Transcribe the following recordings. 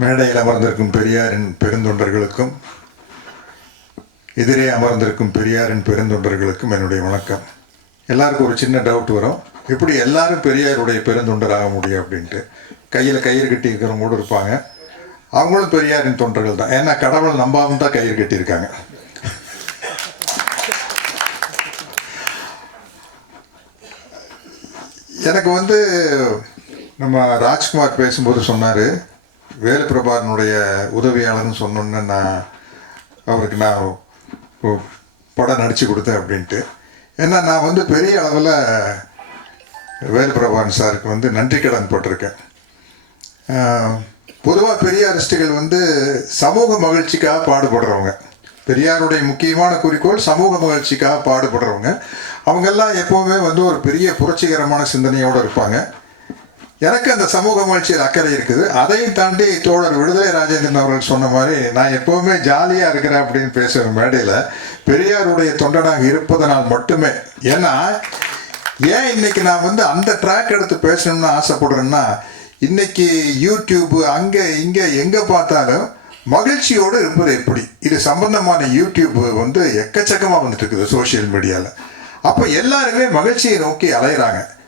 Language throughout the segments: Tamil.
மேடையில் அமர்ந்திருக்கும் பெரியாரின் பெருந்தொண்டர்களுக்கும் எதிரே அமர்ந்திருக்கும் பெரியாரின் பெருந்தொண்டர்களுக்கும் என்னுடைய வணக்கம். எல்லாருக்கும் ஒரு சின்ன டவுட் வரும். எப்படி எல்லாரும் பெரியாருடைய பெருந்தொண்டராக முடியும் அப்படின்ட்டு. கையில் கயிறு கட்டி இருக்கிறவங்க கூட இருப்பாங்க. அவங்களும் பெரியாரின் தொண்டர்கள் தான். ஏன்னா கடவுள் நம்பாமல் தான் கயிறு கட்டியிருக்காங்க. எனக்கு வந்து நம்ம ராஜ்குமார் பேசும்போது சொன்னார் வேலுப்பிரபாரனுடைய உதவியாளர்னு சொன்னோன்னே நான் அவருக்கு நான் படம் நடித்து கொடுத்தேன் அப்படின்ட்டு. ஏன்னா நான் வந்து பெரிய அளவில் வேலுப்பிரபாரன் சாருக்கு வந்து நன்றி கடன் போட்டிருக்கேன். பொதுவாக பெரியாரிஸ்டுகள் வந்து சமூக மகிழ்ச்சிக்காக பாடுபடுறவங்க. பெரியாருடைய முக்கியமான குறிக்கோள் சமூக மகிழ்ச்சிக்காக பாடுபடுறவங்க. அவங்கெல்லாம் எப்போவுமே வந்து ஒரு பெரிய புரட்சிகரமான சிந்தனையோடு இருப்பாங்க. எனக்கு அந்த சமூக மகிழ்ச்சியில் அக்கறை இருக்குது. அதையும் தாண்டி தோழர் விடுதலை ராஜேந்திரன் அவர்கள் சொன்ன மாதிரி நான் எப்போவுமே ஜாலியாக இருக்கிறேன் அப்படின்னு பேசுகிற மேடையில் பெரியாருடைய தொண்டனாக இருப்பதனால் மட்டுமே. ஏன்னா ஏன் இன்னைக்கு நான் வந்து அந்த ட்ராக் எடுத்து பேசணும்னு ஆசைப்படுறேன்னா இன்னைக்கு யூடியூப் அங்கே இங்கே எங்கே பார்த்தாலும் மகிழ்ச்சியோடு இருப்பது எப்படி? இது சம்பந்தமான யூடியூப் வந்து எக்கச்சக்கமாக வந்துட்டு இருக்குது சோஷியல் மீடியாவில் அப்போ எல்லாருமே மகிழ்ச்சியை நோக்கி அலையிறாங்க.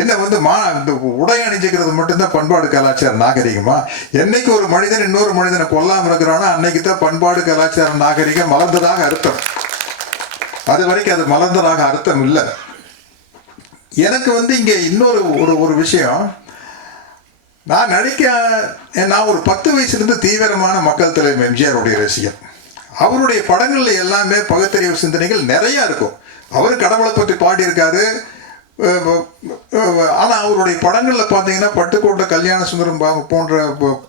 என்ன வந்து மா இந்த உடை அணிஞ்சிக்கிறது மட்டும்தான் பண்பாடு கலாச்சார நாகரிகமா? என்னைக்கு ஒரு மனிதன் இன்னொரு மனிதனை கொல்லாமல் இருக்கிறானோ அன்னைக்கு தான் பண்பாடு கலாச்சார நாகரிகம் மலர்ந்ததாக அர்த்தம். அது வரைக்கும் அது மலர்ந்ததாக அர்த்தம் இல்லை. எனக்கு வந்து இங்கே இன்னொரு ஒரு ஒரு விஷயம். நான் நடிக்க நான் ஒரு பத்து வயசுலேருந்து தீவிரமான மக்கள் தலைவர் எம்ஜிஆருடைய ரசிகன். அவருடைய படங்களில் எல்லாமே பகுத்தறிவு சிந்தனைகள் நிறையா இருக்கும். அவர் கடவுளை பற்றி பாடியிருக்காரு. ஆனால் அவருடைய படங்களில் பார்த்தீங்கன்னா பட்டுக்கோட்டை கல்யாண சுந்தரம் போன்ற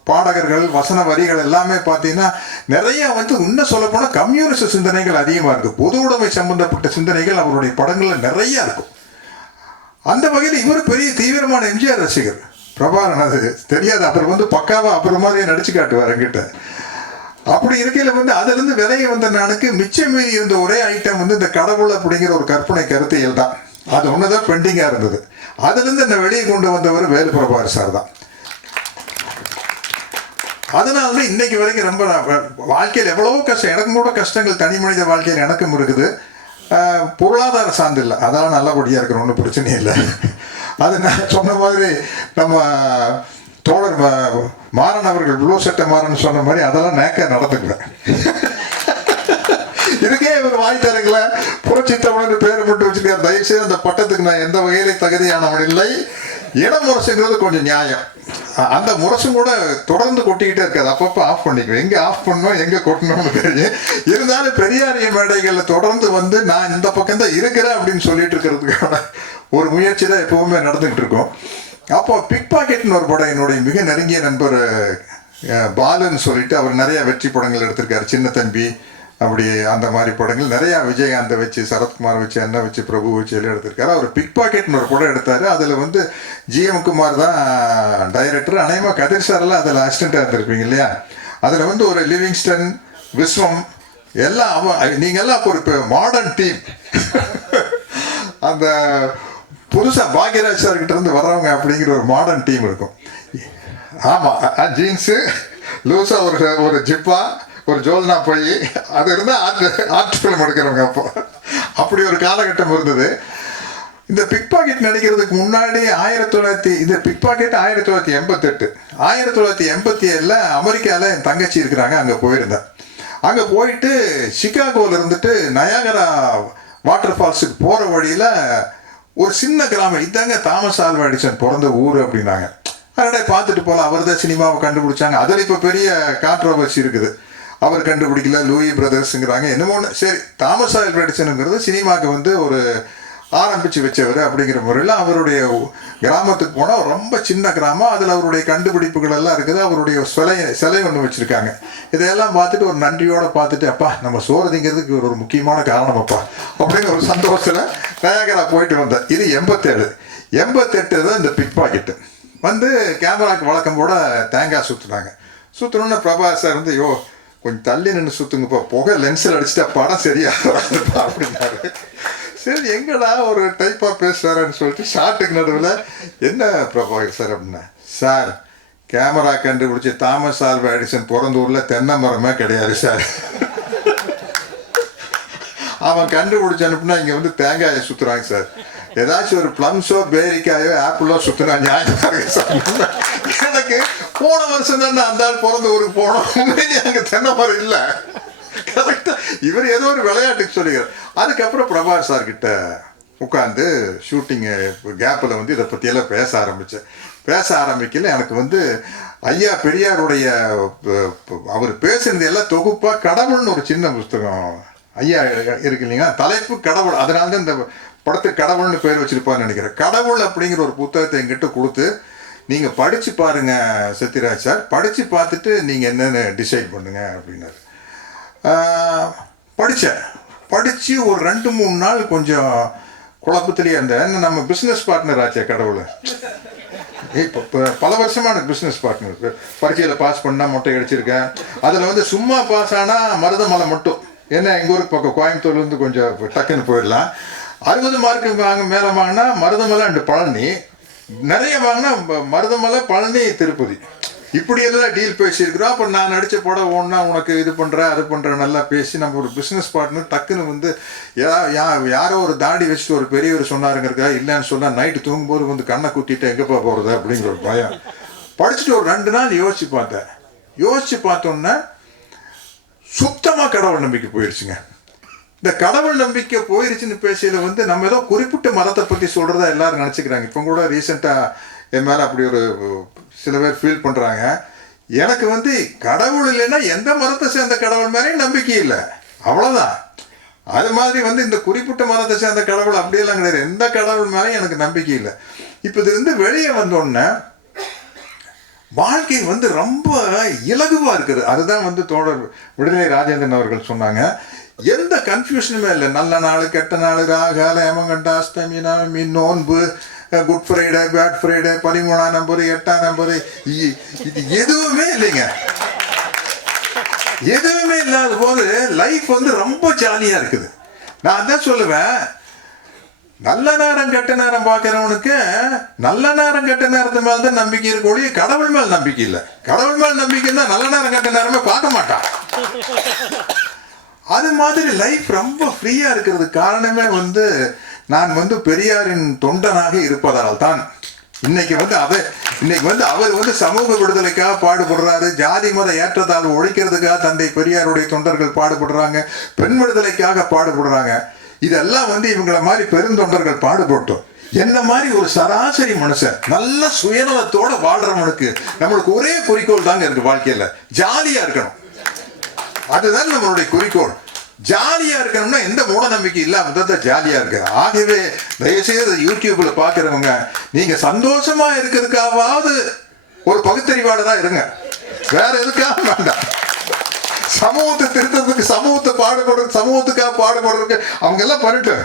பாடகர்கள் வசன வரிகள் எல்லாமே பார்த்தீங்கன்னா நிறைய வந்து இன்னும் சொல்லப்போனால் கம்யூனிஸ்ட் சிந்தனைகள் அதிகமாக இருக்குது பொது உடைமை சம்பந்தப்பட்ட சிந்தனைகள் அவருடைய படங்களில் நிறையா இருக்கும். அந்த வகையில் இவர் பெரிய தீவிரமான எம்ஜிஆர் ரசிகர். பிரபாகரன் அது தெரியாது. அப்புறம் வந்து பக்காவாக அப்புறம் மாதிரியே நடிச்சு காட்டுவார் என்கிட்ட. அப்படி இருக்கையில் வந்து அதுலேருந்து விலகி வந்த நானுக்கு மிச்சம் மீறி இருந்த ஒரே ஐட்டம் வந்து இந்த கடவுள் அப்படிங்கிற ஒரு கற்பனை கருத்தியல் தான். அது ஒண்ணுதான் பெண்டிங்காக இருந்தது. அதுலேருந்து என்னை வெளியே கொண்டு வந்தவர் வேலு பிரபாகர் சார் தான். அதனால தான் இன்னைக்கு வரைக்கும் ரொம்ப வாழ்க்கையில் எவ்வளவோ கஷ்டம் எனக்கும் கூட கஷ்டங்கள் தனி மனித வாழ்க்கையில் எனக்கும் இருக்குது. பொருளாதார சார்ந்து இல்லை. அதெல்லாம் நல்லபடியாக இருக்கிற ஒன்றும் பிரச்சனை இல்லை. அது நான் சொன்ன மாதிரி நம்ம தோழர் மாறன் அவர்கள் ப்ளூ சட்டை மாறன் சொன்ன மாதிரி அதெல்லாம் நேக்க நடந்துக்குவேன் இதுக்கே இவர் வாய் தரங்கள புரட்சி தமிழர் பேர் மட்டும் வச்சிருக்கார். தயவுசெய்து அந்த பட்டத்துக்கு நான் எந்த வகையிலே தகுதியானவன் இல்லை. இன முரசுங்கிறது கொஞ்சம் நியாயம். அந்த முரசும் கூட தொடர்ந்து கொட்டிக்கிட்டே இருக்காது. அப்பப்போ ஆஃப் பண்ணிக்குவேன். எங்கே ஆஃப் பண்ணணும் எங்கே கொட்டணும்னு தெரியும். இருந்தாலும் பெரியாரிய மேடைகளில் தொடர்ந்து வந்து நான் இந்த பக்கம் தான் இருக்கிறேன் அப்படின்னு சொல்லிட்டு இருக்கிறதுக்கான ஒரு முயற்சி தான் எப்பவுமே நடந்துகிட்டு இருக்கோம். அப்போ பிக் பாக்கெட்னு ஒரு படம் என்னுடைய மிக நெருங்கிய நண்பர் பாலன்னு பாலுன்னு சொல்லிட்டு அவர் நிறைய வெற்றி படங்கள் எடுத்திருக்காரு. சின்ன தம்பி அப்படி அந்த மாதிரி படங்கள் நிறையா விஜயகாந்தை வச்சு சரத்குமார் வச்சு அண்ணா வச்சு பிரபு வச்சு எல்லாம் எடுத்திருக்காரு. அவர் பிக் பாக்கெட்னு ஒரு படம் எடுத்தார். அதில் வந்து ஜிஎம் குமார் தான் டைரக்டர் அநேகமாக கதிர் சாரெல்லாம் அதில் அசிஸ்டண்ட்டாக இருந்திருப்பீங்க இல்லையா? அதில் வந்து ஒரு லிவிங்ஸ்டன் விஸ்வம் எல்லாம் அவன் நீங்கள் எல்லாம் அப்போ ஒரு மாடர்ன் டீம் அந்த புதுசாக பாக்யராஜ் சார் கிட்ட இருந்து வர்றவங்க அப்படிங்கிற ஒரு மாடர்ன் டீம் இருக்கும். ஆமாம் ஜீன்ஸு லூஸாக ஒரு ஒரு ஜிப்பா ஒரு ஜோல்னா போய் அது இருந்தால் ஆர்ட் ஆர்ட் ஃபிலிம் எடுக்கிறவங்க அப்போ. அப்படி ஒரு காலகட்டம் இருந்தது. இந்த பிக் பாக்கெட் நடிக்கிறதுக்கு முன்னாடி ஆயிரத்தி தொள்ளாயிரத்தி இந்த பிக் பாக்கெட் ஆயிரத்தி தொள்ளாயிரத்தி எண்பத்தெட்டு. ஆயிரத்தி தொள்ளாயிரத்தி எண்பத்தி ஏழில் அமெரிக்காவில் என் தங்கச்சி இருக்கிறாங்க அங்கே போயிருந்தேன் அங்கே போயிட்டு சிகாகோவில் இருந்துட்டு நயாகரா வாட்டர் ஃபால்ஸுக்கு போகிற வழியில் ஒரு சின்ன கிராமம் இதாங்க தாமஸ் ஆல்வாடிசன் பிறந்த ஊர் அப்படின்னாங்க. அதோட பார்த்துட்டு போகலாம் அவர் தான் சினிமாவை கண்டுபிடிச்சாங்க. அதில் இப்போ பெரிய கான்ட்ரோவர்சி இருக்குது. அவர் கண்டுபிடிக்கல லூயி பிரதர்ஸுங்கிறாங்க. என்னமோ ஒன்று சரி தாமஸ் ஆல்வா எடிசனுங்கிறது சினிமாவுக்கு வந்து ஒரு ஆரம்பித்து வச்சவர் அப்படிங்கிற முறையில் அவருடைய கிராமத்துக்கு போனால் ரொம்ப சின்ன கிராமம். அதில் அவருடைய கண்டுபிடிப்புகள் எல்லாம் இருக்குது. அவருடைய சிலை சிலை ஒன்று வச்சுருக்காங்க. இதையெல்லாம் பார்த்துட்டு ஒரு நன்றியோடு பார்த்துட்டு அப்பா நம்ம சோறுதிங்கிறதுக்கு ஒரு ஒரு முக்கியமான காரணம் அப்பா அப்படிங்கிற ஒரு சந்தோஷத்தில் நயாகரா போயிட்டு வந்தேன் இது எண்பத்தேழு. எண்பத்தெட்டு தான் இந்த பிக் பாக்கெட்டு வந்து கேமராக்கு வழக்கம் போட தேங்காய் சுற்றுனாங்க சுற்றுனோன்னு பிரபாஸ் சார் வந்து யோ கொஞ்சம் தள்ளி நின்று சுற்றுங்கப்பா புகை லென்ஸில் அடிச்சுட்டா படம் சரியாக வராதுப்பா அப்படின்னாரு. சரி எங்கடா ஒரு டைப்பாக பேசுகிறாருன்னு சொல்லிட்டு ஷார்ட்டுக்கு நடுவில் என்ன பிரபாகர் சார் அப்படின்னா சார் கேமரா கண்டுபிடிச்சி தாமஸ் ஆல்வா எடிசன் பிறந்த ஊரில் தென்னை மரமே கிடையாது சார் அவன் கண்டுபிடிச்ச அனுப்புனா இங்கே வந்து தேங்காயை சுற்றுறாங்க சார் ஏதாச்சும் ஒரு ப்ளம்ஸோ பேரிக்காயோ ஆப்பிளோ சுற்றுனா ஞாயிறு சார் எனக்கு போன வருஷம் தானே அந்த ஆள் பிறந்த ஊருக்கு போனோம். உண்மையிலேயே அங்கே தென்னை மரம் இல்லை கரெக்டாக இவர் ஏதோ ஒரு விளையாட்டுக்கு சொல்லிக்கிறார். அதுக்கப்புறம் பிரபாஸ் சார்கிட்ட உட்காந்து ஷூட்டிங்கு கேப்பில் வந்து இதை பற்றியெல்லாம் பேச ஆரம்பித்தேன் பேச ஆரம்பிக்கல எனக்கு வந்து ஐயா பெரியாருடைய அவர் பேசுனது எல்லாம் தொகுப்பாக கடவுள்னு ஒரு சின்ன புஸ்தகம். ஐயா இருக்கு இல்லைங்களா? தலைப்பு கடவுள். அதனால தான் இந்த படத்துக்கு கடவுள்னு பேர் வச்சுருப்பான்னு நினைக்கிறேன். கடவுள் அப்படிங்கிற ஒரு புத்தகத்தை எங்கிட்ட கொடுத்து நீங்கள் படித்து பாருங்க சத்யராஜ் சார். படித்து பார்த்துட்டு நீங்கள் என்னென்னு டிசைட் பண்ணுங்க அப்படின்னாரு. படித்தேன் படித்து ஒரு ரெண்டு மூணு நாள் கொஞ்சம் குழப்பத்திலேயே இருந்தேன். நம்ம பிஸ்னஸ் பார்ட்னர் ஆச்சே கடவுள். இப்போ இப்போ பல வருஷமான பிஸ்னஸ் பார்ட்னர் பரீட்சையில் பாஸ் பண்ணால் மொட்டை அடிச்சிருக்கேன். அதில் வந்து சும்மா பாஸ் ஆனால் மருதமலை மட்டும். ஏன்னா எங்கள் ஊருக்கு பக்கம் கோயம்புத்தூர்லேருந்து கொஞ்சம் டக்குன்னு போயிடலாம். அறுபது மார்க்கு வாங்க மேலே வாங்கினா மருதமலை அண்டு பழனி. நிறைய வாங்கினா மருதமலை பழனி திருப்பதி. இப்படி எல்லாம் டீல் பேசியிருக்கிறோம். அப்போ நான் நடித்த படம் ஒன்றா உனக்கு இது பண்ணுறேன் அது பண்ணுறேன் நல்லா பேசி நம்ம ஒரு பிஸ்னஸ் பார்ட்னர் டக்குன்னு வந்து யா யா யாரோ ஒரு தாடி வச்சுட்டு ஒரு பெரியவர் சொன்னாருங்கிறக்கா இல்லைன்னு சொன்னால் நைட்டு தூங்கும்போது வந்து கண்ணை குத்திட்டு எங்கேப்பா போகிறது அப்படிங்கிற ஒரு பயம். படிச்சுட்டு ஒரு ரெண்டு நாள் யோசிச்சு பார்த்தேன். யோசிச்சு பார்த்தோன்னே சுத்தமாக கடவுள் நம்பிக்கை போயிடுச்சுங்க இந்த கடவுள் நம்பிக்கை போயிருச்சுன்னு பேசியதை வந்து நம்ம ஏதோ குறிப்பிட்ட மதத்தை பற்றி சொல்கிறதா எல்லாரும் நினச்சிக்கிறாங்க. இப்போ கூட ரீசெண்டாக என் மேலே அப்படி ஒரு சில பேர் ஃபீல் பண்ணுறாங்க எனக்கு வந்து கடவுள் இல்லைன்னா எந்த மதத்தை சேர்ந்த கடவுள் மேலேயும் நம்பிக்கை இல்லை. அவ்வளோதான் அது மாதிரி வந்து இந்த குறிப்பிட்ட மதத்தை சேர்ந்த கடவுள் அப்படியெல்லாம் கிடையாது. எந்த கடவுள் மேலேயும் எனக்கு நம்பிக்கை இல்லை. இப்போ இது வந்து வெளியே வந்தோடனே வாழ்க்கை வந்து ரொம்ப இலகுவாக இருக்குது. அதுதான் வந்து தோழர் விடுதலை ராஜேந்திரன் அவர்கள் சொன்னாங்க. எந்த கன்ஃபியூஷனுமே இல்லை. நல்ல நாள் கெட்ட நாள் ராகால ஏமங்கண்ட அஷ்டமி நவமி நோன்பு குட் ஃப்ரைடே பேட் ஃப்ரைடே பதிமூணாம் நம்பர் எட்டாம் நம்பர் இது எதுவுமே இல்லைங்க. எதுவுமே இல்லாத போது லைஃப் வந்து ரொம்ப ஜாலியா இருக்குது. நான் தான் சொல்லுவேன். நல்ல நேரம் கெட்ட நேரம் பார்க்குறவனுக்கு நல்ல நேரம் கெட்ட நேரத்து மேல தான் நம்பிக்கை இருக்கக்கூடிய கடவுள் மேல் நம்பிக்கை இல்லை. கடவுள் மேல் நம்பிக்கை இருந்தா நல்ல நேரம் கெட்ட நேரமே பார்க்க மாட்டான். அது மாதிரி லைஃப் ரொம்ப ஃப்ரீயாக இருக்கிறது காரணமே வந்து நான் வந்து பெரியாரின் தொண்டனாக இருப்பதால் தான். இன்னைக்கு வந்து அவ இன்னைக்கு வந்து அவர் வந்து சமூக விடுதலைக்காக பாடுபடுறாரு. ஜாதி மத ஏற்றத்தால் ஒழிக்கிறதுக்காக தந்தை பெரியாருடைய தொண்டர்கள் பாடுபடுறாங்க. பெண் விடுதலைக்காக பாடுபடுறாங்க. இதெல்லாம் வந்து இவங்கள மாதிரி பெருந்தொண்டர்கள் பாடுபட்டோம். என்ன மாதிரி ஒரு சராசரி மனுஷன் நல்ல சுயநலத்தோட வாழ்றவனுக்கு நம்மளுக்கு ஒரே குறிக்கோள் தாங்க இருக்கு வாழ்க்கையில. ஜாலியா இருக்கணும். அதுதான் நம்மளுடைய குறிக்கோள். ஜாலியா இருக்கணும்னா எந்த மூட நம்பிக்கை இல்லாம தான் ஜாலியா இருக்கு. ஆகவே தயவுசெய்து யூடியூப்ல பாக்குறவங்க நீங்க சந்தோஷமா இருக்கிறதுக்காவது ஒரு பகுத்தறிவாளரா இருங்க. வேற எதுக்காக வேண்டாம். சமூகத்தை திருத்தறதுக்கு சமூகத்தை பாடுபடுறது சமூகத்துக்காக பாடுபடுறதுக்கு அவங்க எல்லாம் பண்ணிட்டு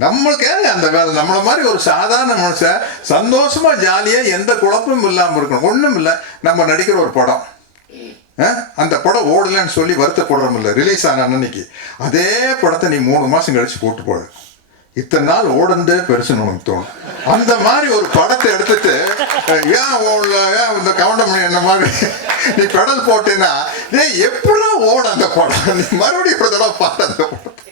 நம்மளுக்கு அந்த வேலை? நம்மள மாதிரி ஒரு சாதாரண மனுஷன் சந்தோஷமா ஜாலியா எந்த குழப்பமும் இல்லாம இருக்கணும். ஒண்ணும் இல்லை நம்ம நடிக்கிற ஒரு படம். அந்த படம் ஓடலன்னு சொல்லி வருத்தப்படுறோம் ரிலீஸ் ஆன அன்னைக்கு அதே படத்தை நீ மூணு மாதம் கழிச்சு போட்டு போடு. இத்தனை நாள் ஓடந்தே பெருசுன்னு உனக்கு தோணும். அந்த மாதிரி ஒரு படத்தை எடுத்துட்டு ஏன் ஓடல ஏன் இந்த கவுண்டமணி என்ன மாதிரி? நீ பெடல் போட்டேன்னா டேய் எப்படிலாம் ஓட அந்த படம்? நீ மறுபடியும் ஒரு தடவை பாரு அந்த படம்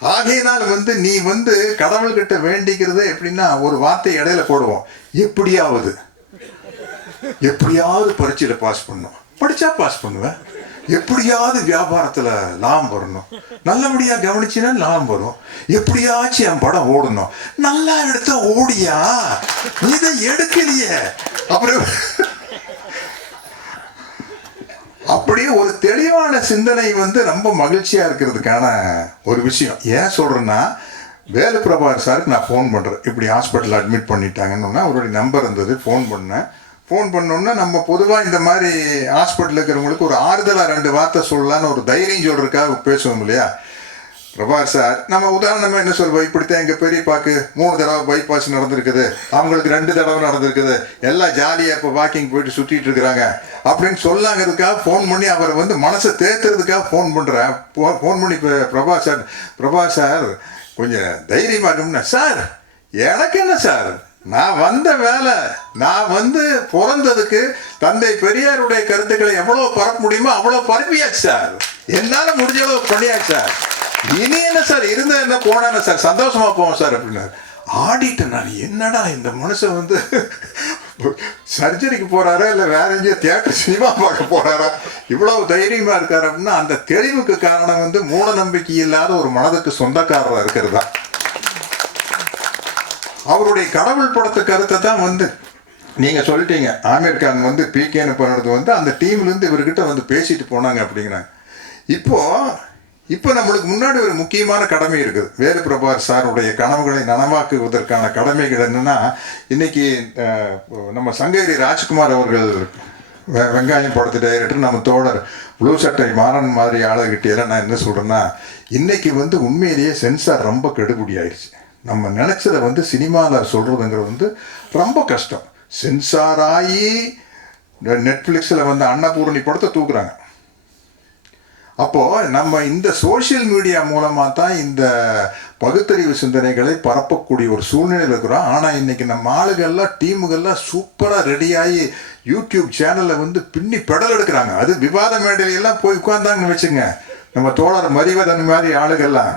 ஆகையினால் வந்து நீ வந்து கடவுள்கிட்ட வேண்டிக்கிறத எப்படின்னா ஒரு வார்த்தை இடையில போடுவோம். எப்படியாவது. எப்படியாவது பரீட்சையில் பாஸ் பண்ணும் படிச்சா பாஸ் பண்ணுவேன். எப்படியாவது வியாபாரத்தில் லாபம் வரணும். நல்லபடியாக கவனிச்சுன்னா லாபம் வரும். எப்படியாச்சும் என் படம் ஓடணும். நல்லா எடுத்தா ஓடியா? நீ தான் எடுக்கலையே. அப்புறம் அப்படியே ஒரு தெளிவான சிந்தனை வந்து ரொம்ப மகிழ்ச்சியாக இருக்கிறதுக்கான ஒரு விஷயம். ஏன் சொல்றேன்னா வேலு பிரபாகர் சாருக்கு நான் ஃபோன் பண்ணுறேன் இப்படி ஹாஸ்பிட்டலில் அட்மிட் பண்ணிட்டாங்கன்னு அவருடைய நம்பர் இருந்தது. ஃபோன் பண்ணேன். ஃபோன் பண்ணோன்னா நம்ம பொதுவாக இந்த மாதிரி ஹாஸ்பிட்டலில் இருக்கிறவங்களுக்கு ஒரு ஆறுதலாக ரெண்டு வார்த்தை சொல்லலான்னு ஒரு தைரியம் சொல்கிறதுக்காக பேசுவோம் இல்லையா? பிரபாஸ் சார் நம்ம உதாரணமாக என்ன சொல்வோம்? இப்படித்தான் எங்கள் பெரியப்பாக்கு மூணு தடவை பைபாஸ் நடந்திருக்குது. அவங்களுக்கு ரெண்டு தடவை நடந்திருக்குது. எல்லாம் ஜாலியாக இப்போ வாக்கிங் போயிட்டு சுற்றிட்டு இருக்கிறாங்க. அப்படின்னு சொல்லாங்கிறதுக்காக ஃபோன் பண்ணி அவரை வந்து மனசை தேத்துறதுக்காக ஃபோன் பண்ணுறேன் ஃபோன் பண்ணி இப்போ பிரபா சார் பிரபா சார் கொஞ்சம் தைரியமாக இருக்கும்னா சார் எனக்கு என்ன சார் நான் வந்த வேலை நான் வந்து பிறந்ததுக்கு தந்தை பெரியாருடைய கருத்துக்களை எவ்வளோ பரப்ப முடியுமோ அவ்வளோ பரப்பியாச்சு சார். என்னால் முடிஞ்ச அளவு பண்ணியாச்சு சார். இனி என்ன சார் இருந்தால் என்ன போனா என்ன சார் சந்தோஷமாக போவோம் சார் அப்படின்னாரு. ஆடிட்டேன் நான் என்னடா இந்த மனுஷன் வந்து சர்ஜரிக்கு போகிறாரா இல்லை வேற எங்கேயோ தியேட்டர் சினிமா பார்க்க போகிறாரா இவ்வளவு தைரியமாக இருக்கார் அப்படின்னா அந்த தெளிவுக்கு காரணம் வந்து மூட நம்பிக்கை இல்லாத ஒரு மனதுக்கு சொந்தக்காரராக இருக்கிறது? தான் அவருடைய கடவுள் படத்து கருத்தை தான் வந்து நீங்க சொல்லிட்டீங்க. ஆமீர் கான் வந்து பிகேன்னு பண்ணுறது வந்து அந்த டீம்ல இருந்து இவர்கிட்ட வந்து பேசிட்டு போனாங்க அப்படிங்கிறாங்க. இப்போ இப்போ நம்மளுக்கு முன்னாடி ஒரு முக்கியமான கடமை இருக்குது. வேலு பிரபார் சாருடைய கனவுகளை நனவாக்குவதற்கான கடமைகள் என்னன்னா இன்னைக்கு நம்ம சங்ககிரி ராஜ்குமார் அவர்கள் வெங்காயம் படத்து டைரக்டர் நம்ம தோழர் ப்ளூ சட்டை மாறன் மாதிரி ஆளுகிட்டே நான் என்ன சொல்றேன்னா இன்னைக்கு வந்து உண்மையிலேயே சென்சார் ரொம்ப கெடுபடி ஆயிடுச்சு. நம்ம நினச்சதை வந்து சினிமாவில் சொல்கிறதுங்கிறது வந்து ரொம்ப கஷ்டம். சென்சார் ஆகி நெட்ஃப்ளிக்ஸில் வந்து அன்னபூரணி படத்தை தூக்குறாங்க. அப்போது நம்ம இந்த சோஷியல் மீடியா மூலமாக தான் இந்த பகுத்தறிவு சிந்தனைகளை பரப்பக்கூடிய ஒரு சூழ்நிலையில் இருக்கிறோம். ஆனால் இன்றைக்கி நம்ம ஆளுகள்லாம் டீமுகள்லாம் சூப்பராக ரெடியாகி யூடியூப் சேனலில் வந்து பின்னி பெடல் எடுக்கிறாங்க. அது விவாத மேடையிலெல்லாம் போய் உட்காந்தாங்கன்னு வச்சுங்க நம்ம தோழர் மரிவதன் மாதிரி ஆளுகள்லாம்.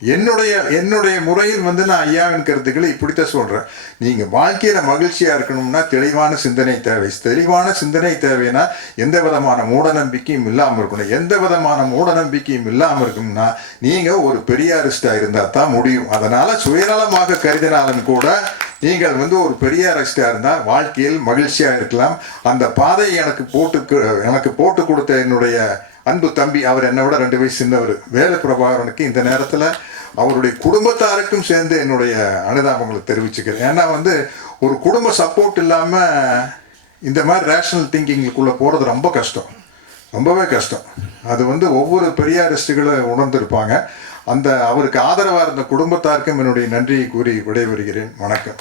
என்னுடைய என்னுடைய முறையில் வந்து நான் ஐயாவின் கருத்துக்களை இப்படித்தான் சொல்கிறேன் நீங்கள் வாழ்க்கையில் மகிழ்ச்சியாக இருக்கணும்னா தெளிவான சிந்தனை தேவை. தெளிவான சிந்தனை தேவைன்னா எந்த விதமான மூட நம்பிக்கையும் இல்லாமல் இருக்கணும். எந்த விதமான மூட நம்பிக்கையும் இல்லாம இருக்கணும்னா நீங்கள் ஒரு பெரியாரிஸ்டாக இருந்தால் தான் முடியும். அதனால் சுயநலமாக கருதினாலும் கூட நீங்கள் வந்து ஒரு பெரிய பெரியாரிஸ்டா இருந்தால் வாழ்க்கையில் மகிழ்ச்சியாக இருக்கலாம். அந்த பாதையை எனக்கு போட்டு எனக்கு போட்டு கொடுத்த என்னுடைய அன்பு தம்பி அவர் என்னை விட ரெண்டு வயசு சின்னவர். வேலு பிரபாகரனுக்கு இந்த நேரத்தில் அவருடைய குடும்பத்தாருக்கும் சேர்ந்து என்னுடைய அனுதாபங்களை தெரிவிச்சுக்கிறேன். ஏன்னா வந்து ஒரு குடும்ப சப்போர்ட் இல்லாமல் இந்த மாதிரி ரேஷனல் திங்கிங்குக்குள்ளே போகிறது ரொம்ப கஷ்டம். ரொம்பவே கஷ்டம். அது வந்து ஒவ்வொரு பெரியாரிஸ்டுகளும் உணர்ந்திருப்பாங்க. அந்த அவருக்கு ஆதரவாக இருந்த குடும்பத்தாருக்கும் என்னுடைய நன்றியை கூறி விடைபெறுகிறேன். வணக்கம்.